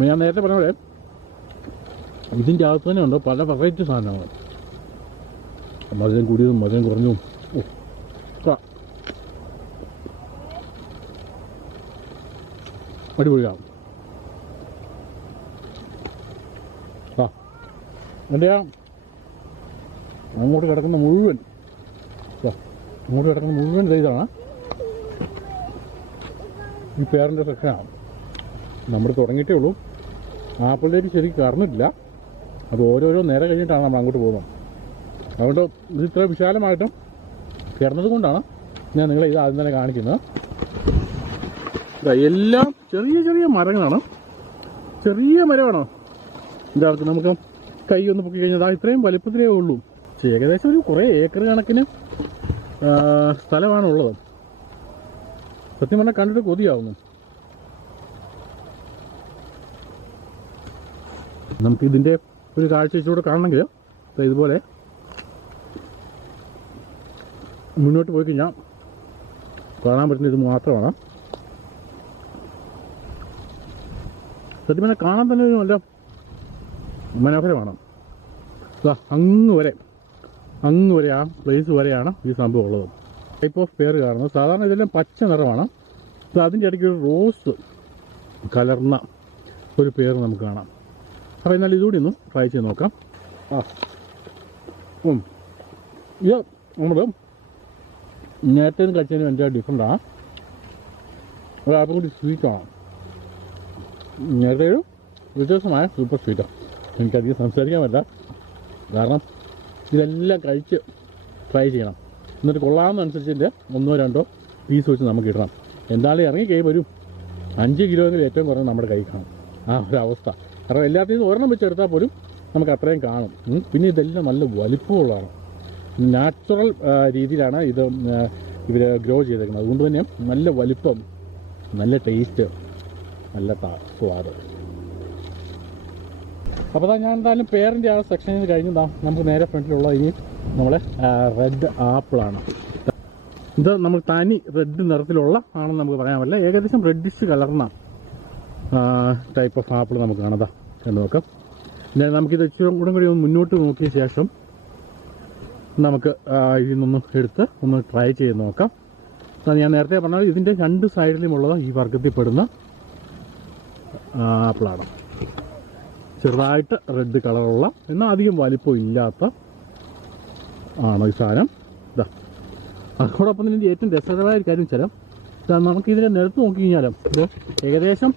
ഞാൻ നേരത്തെ പറഞ്ഞ പോലെ ഇതിൻ്റെ അകത്ത് തന്നെ ഉണ്ട് പല വെറൈറ്റി സാധനങ്ങൾ. മധുരം കൂടിയതും മധുരം കുറഞ്ഞതും. അടിപൊളിയാണ്. എൻ്റെ അങ്ങോട്ട് കിടക്കുന്ന മുഴുവൻ ഇതാണ് ഈ പേരിൻ്റെ സെക്ഷനാണ്. നമ്മൾ തുടങ്ങിയിട്ടേ ഉള്ളൂ. ആപ്പിളിലേക്ക് ശരിക്കും കറന്നിട്ടില്ല. അത് ഓരോരോ നേരം കഴിഞ്ഞിട്ടാണ് നമ്മൾ അങ്ങോട്ട് പോകുന്നത്. അതുകൊണ്ട് ഇത് ഇത്ര വിശാലമായിട്ടും കിടന്നത് കൊണ്ടാണ് ഞാൻ നിങ്ങളെ ഇത് ആദ്യം തന്നെ കാണിക്കുന്നത്. എല്ലാം ചെറിയ ചെറിയ മരങ്ങളാണ്. ചെറിയ മരമാണോ ഇതിൻ്റെ അകത്ത് നമുക്ക് കൈ ഒന്ന് പൊക്കി കഴിഞ്ഞാൽ ഇത്രയും വലിപ്പത്തിലേ ഉള്ളൂ. ഏകദേശം ഒരു കുറേ ഏക്കർ കണക്കിന് സ്ഥലമാണുള്ളത്. സത്യം പറഞ്ഞാൽ കണ്ടിട്ട് കൊതിയാവുന്നു. നമുക്കിതിൻ്റെ ഒരു കാഴ്ച വെച്ചുകൂടെ കാണണമെങ്കിൽ ഇതുപോലെ മുന്നോട്ട് പോയി കഴിഞ്ഞാൽ കാണാൻ പറ്റുന്ന ഇത് മാത്രമാണ്. സത്യം പറഞ്ഞാൽ കാണാൻ തന്നെ ഒരു നല്ല മനോഹരമാണ്. അങ്ങ് വരെ ആ പ്ലേസ് വരെയാണ് ഈ സംഭവം ഉള്ളത്. ടൈപ്പ് ഓഫ് പേര് കാണുന്നത് സാധാരണ ഇതെല്ലാം പച്ച നിറമാണ്. അതിൻ്റെ ഇടയ്ക്ക് ഒരു റോസ് കലർന്ന ഒരു പേര് നമുക്ക് കാണാം. അപ്പോൾ എന്നാൽ ഇതുകൂടി ഒന്ന് ട്രൈ ചെയ്ത് നോക്കാം. ഇത് നമ്മൾ നേരത്തെ കഴിച്ചതിന് എൻ്റെ ഡിഫറെൻ്റാണ്. അത് അപ്പം കൂടി സ്വീറ്റാണ്. നേരത്തെ ഒരു വ്യത്യസ്തമായ സൂപ്പർ സ്വീറ്റാണ്. എനിക്കധികം സംസാരിക്കാൻ പറ്റില്ല, കാരണം ഇതെല്ലാം കഴിച്ച് ട്രൈ ചെയ്യണം. എന്നിട്ട് കൊള്ളാവുന്നതനുസരിച്ചിൻ്റെ 1-2 പീസ് വെച്ച് നമുക്ക് ഇടണം. എന്തായാലും ഇറങ്ങി കഴിയുമ്പോൾ ഒരു 5 കിലോയെങ്കിലും ഏറ്റവും കുറഞ്ഞ് നമ്മുടെ കൈ കാണും. ആ ഒരു അവസ്ഥ. കാരണം എല്ലാത്തിനും ഒരെണ്ണം വെച്ചെടുത്താൽ പോലും നമുക്ക് അത്രയും കാണും. പിന്നെ ഇതെല്ലാം നല്ല വലിപ്പമുള്ളതാണ്. നാച്ചുറൽ രീതിയിലാണ് ഇവർ ഗ്രോ ചെയ്തേക്കുന്നത്. അതുകൊണ്ട് തന്നെ നല്ല വലിപ്പം, നല്ല ടേസ്റ്റ്, നല്ല സ്വാദ്. അപ്പോൾ ഞാൻ എന്തായാലും പേരിൻ്റെ ആ സെക്ഷനിൽ കഴിഞ്ഞതാ നമുക്ക് നേരെ ഫ്രണ്ടിലുള്ള ഇനി നമ്മളെ റെഡ് ആപ്പിളാണ്. ഇത് നമ്മൾ തനി റെഡ് നിറത്തിലുള്ള ആണെന്ന് നമുക്ക് പറയാൻ പറ്റില്ല. ഏകദേശം റെഡിഷ് കലർന്ന ടൈപ്പ് ഓഫ് ആപ്പിൾ നമുക്ക് കാണാം. കണ്ടു നോക്കാം. പിന്നെ നമുക്കിത് ഇച്ചിരി കൂടി ഒന്ന് മുന്നോട്ട് നോക്കിയ ശേഷം നമുക്ക് ഇതിൽ നിന്നും എടുത്ത് ഒന്ന് ട്രൈ ചെയ്ത് നോക്കാം. ഞാൻ നേരത്തെ പറഞ്ഞാൽ ഇതിൻ്റെ 2 സൈഡിലുമുള്ളത് ഈ വർഗത്തിൽപ്പെടുന്ന ആപ്പിളാണ്. ചെറുതായിട്ട് റെഡ് കളറുള്ള എന്നാൽ അധികം വലിപ്പം ഇല്ലാത്ത ആണ് ഈ സാധനം. അതോടൊപ്പം തന്നെ ഏറ്റവും രസകരമായ ഒരു കാര്യം വെച്ചാൽ നമുക്കിതിനെ നിരത്ത് നോക്കി കഴിഞ്ഞാലും ഇത് ഏകദേശം